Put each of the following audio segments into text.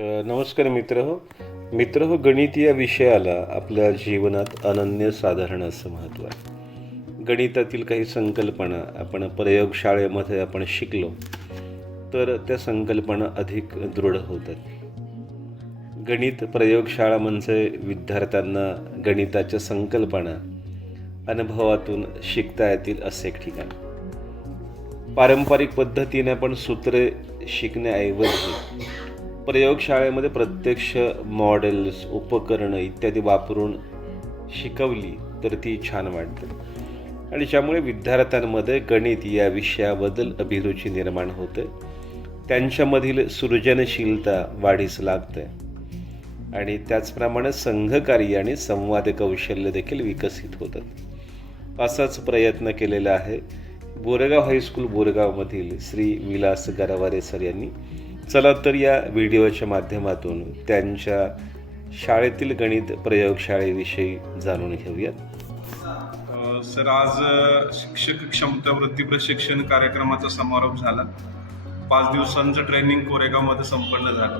नमस्कार मित्र हो. मित्र हो गणित या विषयाला आपल्या जीवनात अनन्य साधारण असं महत्त्व आहे. गणितातील काही संकल्पना आपण प्रयोगशाळेमध्ये आपण शिकलो तर त्या संकल्पना अधिक दृढ होतात. गणित प्रयोगशाळा म्हणजे विद्यार्थ्यांना गणिताच्या संकल्पना अनुभवातून शिकता येतील असे एक ठिकाण. पारंपरिक पद्धतीने आपण सूत्रे शिकण्याऐवजी प्रयोगशाळेमध्ये प्रत्यक्ष मॉडेल्स उपकरणं इत्यादी वापरून शिकवली तर ती छान वाटते. आणि ज्यामुळे विद्यार्थ्यांमध्ये गणित या विषयाबद्दल अभिरुची निर्माण होते. त्यांच्यामधील सृजनशीलता वाढीस लागते. आणि त्याचप्रमाणे संघकार्य आणि संवाद कौशल्य देखील विकसित होतात. असाच प्रयत्न केलेला आहे. बोरेगाव हायस्कूल बोरेगावमधील श्री विलास गरवारे सर यांनी. चला तर या व्हिडिओच्या माध्यमातून त्यांच्या शाळेतील गणित प्रयोगशाळेविषयी जाणून घेऊयात सर आज शिक्षक क्षमता वृत्ती प्रशिक्षण कार्यक्रमाचा समारोप झाला. पाच दिवसांचं ट्रेनिंग कोरेगावमध्ये संपन्न झालं.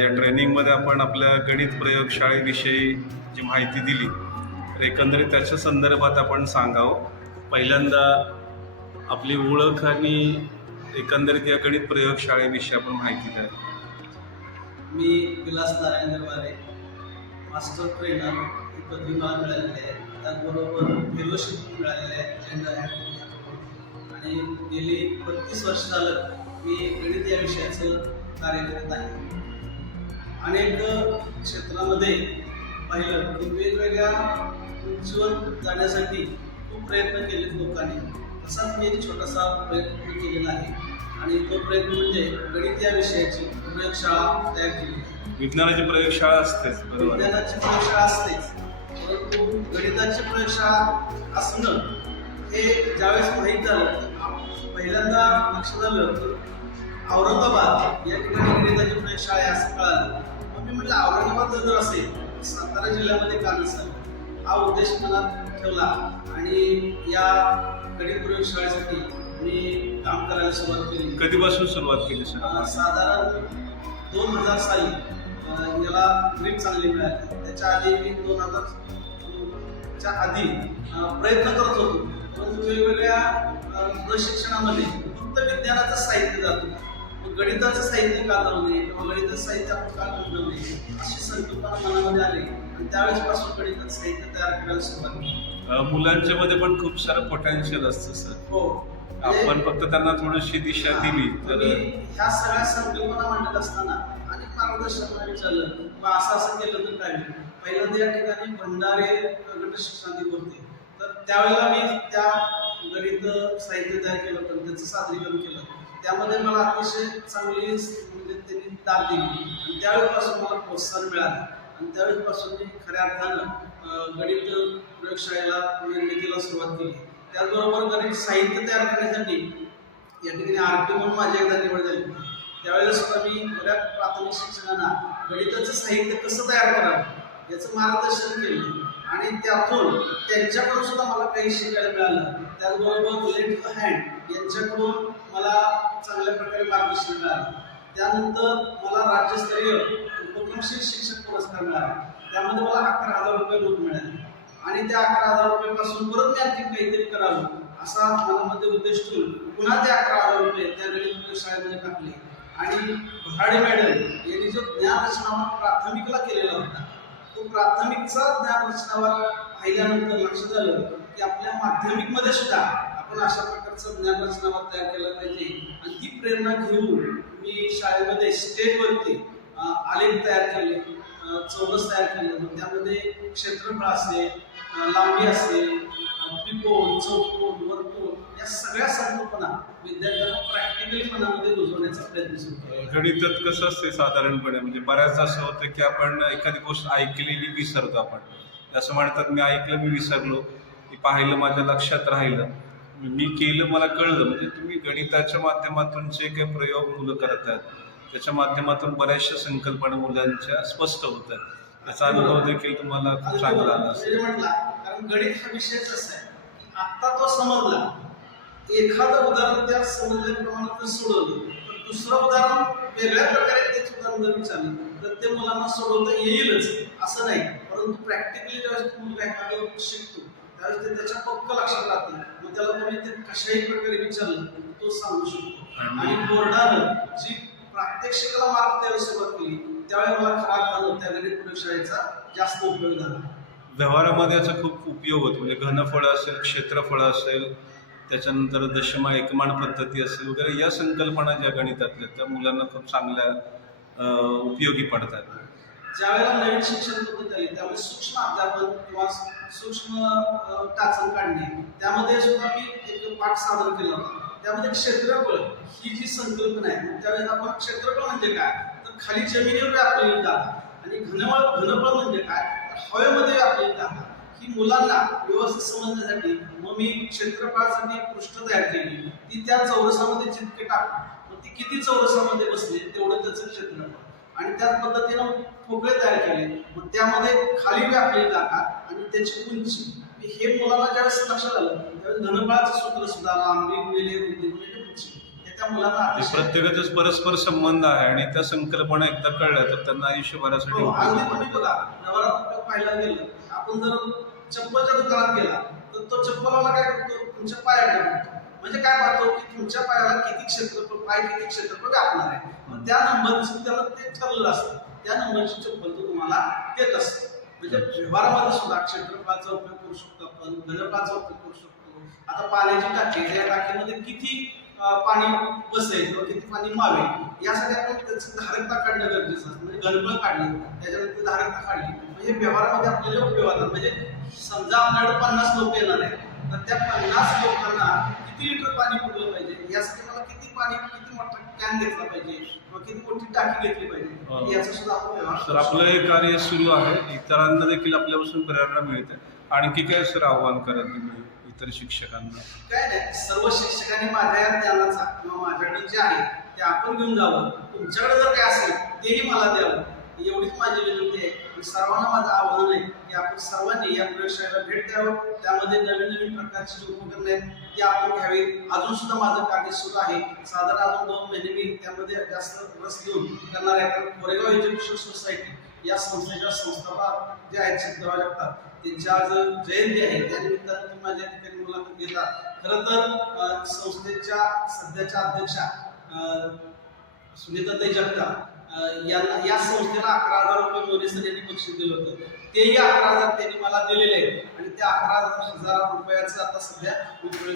या ट्रेनिंगमध्ये आपण आपल्या गणित प्रयोगशाळेविषयी जी माहिती दिली तर एकंदरीत त्याच्या संदर्भात आपण सांगावं. पहिल्यांदा आपली ओळख आणि एकंदरीत या गणित प्रयोगशाळेविषयी आपण माहिती द्या. मी विलास नारायण दरबारे मास्टर ट्रेनर ही पदवी मला मिळालेली आहे. त्याचबरोबर फेलोशिप मिळालेली आहे आणि गेली बत्तीस वर्ष झालं मी गणित या विषयाचं कार्य करत आहे. अनेक क्षेत्रामध्ये पाहिलं की वेगवेगळ्या उंचीवर जाण्यासाठी खूप प्रयत्न केले लोकांनी. तसाच मी एक छोटासा प्रयत्न केलेला आहे. आणि तो प्रयत्न म्हणजे गणित या विषयाची प्रयोगशाळा तयार केली. आहे. विज्ञानाची प्रयोगशाळा असतेच. विज्ञानाची प्रयोगशाळा असतेच. परंतु गणिताची प्रयोगशाळा असणं हे ज्यावेळेस माहीत झालं पहिल्यांदा लक्षात आलं की औरंगाबाद या ठिकाणी गणिताची प्रयोगशाळा आहे असं कळालं. मग मी म्हटलं औरंगाबाद जर असेल तर सातारा जिल्ह्यामध्ये का नसेल? हा उद्देश मनात ठेवला. आणि या गणित प्रयोगशाळेसाठी मी काम करायला सुरुवात केली. कधीपासून सुरुवात केली सर? साधारण दोन हजार साली याला ग्रीप चांगली मिळाली. त्याच्या आधी मी दोन हजार च्या आधी प्रयत्न करत होतो. परंतु वेगवेगळ्या प्रशिक्षणामध्ये फक्त विज्ञानाचं साहित्य जात गणिताचं साहित्य का जाऊ नये किंवा गणिताचं साहित्य आपण का नये अशी संकल्पना मनामध्ये आली. आणि त्यावेळेसपासून गणिताचं साहित्य तयार करायला सुरुवात केली. मुलांच्या मध्ये पण खूप सारं पोटेन्शियल असतं सर. हो. आपण फक्त त्यांना थोडीशी दिशा दिली तर ह्या सगळ्या संकल्पना मांडत असताना अनेक मार्गदर्शकांना विचारलं मग असं असं केलं तर काय? पहिल्यांदा या ठिकाणी भंडारे गट शिक्षणाधिक होते. तर त्यावेळेला मी त्या गणित साहित्य तयार केलं होतं त्याचं सादरीकरण केलं. त्यामध्ये मला अतिशय चांगली म्हणजे त्यांनी दाद दिली. आणि त्यावेळेपासून मला प्रोत्साहन मिळालं. आणि त्यावेळेपासून मी खऱ्या अर्थानं गणित प्रयोगशाळेला निर्मितीला सुरुवात केली. त्याचबरोबर गणित साहित्य तयार करण्यासाठी या ठिकाणी आरती म्हणून माझी एकदा निवड झाली. त्यावेळेला सुद्धा मी बऱ्या प्राथमिक शिक्षकांना गणिताचं साहित्य कसं तयार करावं याचं मार्गदर्शन केलं. आणि त्यातून त्यांच्याकडून सुद्धा मला काही शिकायला मिळालं. त्याचबरोबर लेट हँड यांच्याकडून मला चांगल्या प्रकारे मार्गदर्शन मिळालं. त्यानंतर मला राज्यस्तरीय उपक्रमशील शिक्षक पुरस्कार मिळाला. त्यामध्ये मला अकरा हजार रुपये रोख मिळाले. आणि त्या अकरा हजार रुपयापासून परत मी आणखी काहीतरी करावं. असा मनामध्ये उद्देश ठेवून पुन्हा ते अकरा हजार रुपये त्या गणित शाळेमध्ये टाकले. आणि भराडे मॅडम यांनी जो ज्ञान रचनावर प्राथमिकला केलेला होता तो प्राथमिकचा ज्ञान रचनावर पाहिल्यानंतर लक्षात आलं की आपल्या माध्यमिकमध्ये सुद्धा आपण अशा प्रकारचं ज्ञान रचनावर तयार केलं पाहिजे. आणि ती प्रेरणा घेऊन मी शाळेमध्ये स्टेजवरती आलेख तयार केले चौरस तयार केले. त्यामध्ये क्षेत्रफळ असेल लांबी असेल त्रिकोण चौकोन वर्तुळ या सगळ्या संकल्पना विद्यार्थ्यांना प्रॅक्टिकली मनामध्ये रुजवण्याचा प्रयत्न सुरू गणितात कसं असते साधारणपणे? म्हणजे बऱ्याचदा असं होतं की आपण एखादी गोष्ट ऐकलेली विसरतो आपण. असं म्हणतात मी ऐकलं मी विसरलो. मी पाहिलं माझ्या लक्षात राहिलं. मी केलं मला कळलं. म्हणजे तुम्ही गणिताच्या माध्यमातून जे काही प्रयोग मुलं करत आहेत त्याच्या माध्यमातून बऱ्याचशा संकल्पना मुलांच्या स्पष्ट होत आहेत त्याचा अनुभव देखील तुम्हाला खूप चांगला आला असेल. कारण गणित हा विषयच असा आहे आता तो समजला एखादं उदाहरण त्या समजल्याप्रमाणे जर सोडवलं तर दुसरं उदाहरण वेगळ्या प्रकारे तेच उदाहरण जर विचारलं प्रत्येक मुलांना सोडवता येईलच असं नाही. परंतु प्रॅक्टिकली ज्यावेळेस तो मुलगा एखाद्या गोष्ट शिकतो त्यावेळेस ते त्याच्या पक्क लक्षात राहतं. मग त्याला तुम्ही ते कशाही प्रकारे विचारलं तो सांगू शकतो. आणि बोर्डानं जी प्रात्यक्षिकाला मार्क द्यायला सुरुवात केली त्यावेळी मला खरा अर्थानं त्या गणित प्रयोगशाळेचा जास्त उपयोग झाला. व्यवहारामध्ये याचा खूप उपयोग होतो. म्हणजे घनफळ असेल क्षेत्रफळ असेल त्याच्यानंतर दशमा एकमान पद्धती असेल वगैरे या संकल्पना ज्या गणितातल्या त्या मुलांना खूप चांगल्या उपयोगी पडतात. ज्या वेळेला नवीन शिक्षण पद्धती आली त्यामुळे सूक्ष्म अध्यापन किंवा सूक्ष्म टाचण काढणे त्यामध्ये सुद्धा मी एक पाठ सादर केला होता. त्यामध्ये क्षेत्रफळ ही जी संकल्पना आहे त्यावेळेस आपण क्षेत्रफळ म्हणजे काय? खाली जमिनीवर व्यापलेली जागा आणि घनवळ घनफळ म्हणजे काय? हवेमध्ये व्यापलेली जागा ही मुलांना व्यवस्थित समजण्यासाठी मग मी क्षेत्रफळासाठी पृष्ठ तयार केली. ती त्या चौरसामध्ये जितके टाकू मग ती किती चौरसामध्ये बसले तेवढं त्याचं क्षेत्रफळ. आणि त्याच पद्धतीनं ठोकळे तयार केले. मग त्यामध्ये खाली व्यापलेली जागा आणि त्याची उंची. हे मुलांना ज्यावेळेस लक्षात आलं त्यावेळेस घनफळाचं सूत्र सुद्धा लांबी गुणिले रुंदी गुणिले त्या मुलांना प्रत्येकाचाच परस्पर संबंध आहे आणि त्या संकल्पना एकदा कळल्या तर त्यांना आयुष्यभरासाठी हो, व्यवहारात पाहायला गेलं आपण जर चप्पलच्या दुकानात गेला तर तो चप्पलवाला काय करतो? तुमच्या पायाकडे म्हणजे काय पाहतो की तुमच्या पायाला किती क्षेत्रफळ पाय किती क्षेत्रफळ व्यापणार आहे. मग त्या नंबरचं त्याला ते ठरलेलं असतं. त्या नंबरची चप्पल तो तुम्हाला देत असतो. म्हणजे व्यवहारामध्ये सुद्धा क्षेत्रफळाचा उपयोग करू शकतो आपण घनफळाचा उपयोग करू शकतो. आता पाण्याची टाकी त्या टाकीमध्ये किती पाणी बसेल किती पाणी मावेल यासाठी आपण त्याची धारकता काढणं गरजेचं असतं. म्हणजे घनफळ काढली त्याच्यानंतर धारकता काढली म्हणजे व्यवहारामध्ये आपल्याला उपयोग होतात म्हणजे समजा आपल्याकडे पन्नास लोक येणार आहे तर त्या पन्नास लोकांना किती लिटर पाणी पुरलं पाहिजे? यासाठी मला किती पाणी किती मोठा कॅन घेतला पाहिजे? किंवा किती मोठी टाकी घेतली हा. पाहिजे याचा सुद्धा आपण शकतो. आपलं हे कार्य सुरू आहे. इतरांना देखील आपल्यापासून प्रेरणा मिळते. आणखी काय सर आव्हान करा तुम्ही? इतर शिक्षकांना. काय नाही सर्व शिक्षकांनी माझ्या ज्ञानाचा किंवा माझ्याकडे जे आहे ते आपण घेऊन जावं. तुमच्याकडे जर काय असेल तेही मला द्यावं. एवढीच माझी विनंती आहे. सर्वांना माझं आव्हान आहे की आपण सर्वांनी या प्रयोगशाळेला भेट द्यावं. त्यामध्ये नवीन नवीन प्रकारची जी उपकरणे आहेत ती आपण घ्यावी अजून सुद्धा माझं कार्य सुरू आहे. साधारण अजून दोन महिने मी त्यामध्ये जास्त रस घेऊन करणार आहे. कारण कोरेगाव एज्युकेशन सोसायटी या संस्थेच्या संस्थापक जे आहेत सिद्धराव जगताप त्यांची आज जयंती आहे. त्या निमित्तानं तुम्ही माझ्या ठिकाणी मुलाखत घेतात खरं तर संस्थेच्या सध्याच्या अध्यक्षा अं, सुनीताताई जगताप यांना या संस्थेला अकरा हजार रुपये मोदी सर यांनी बक्षीस दिलं होतं. तेही अकरा हजार त्यांनी मला दिलेले आहेत. आणि त्या अकरा हजार रुपयाचं आता सध्या मी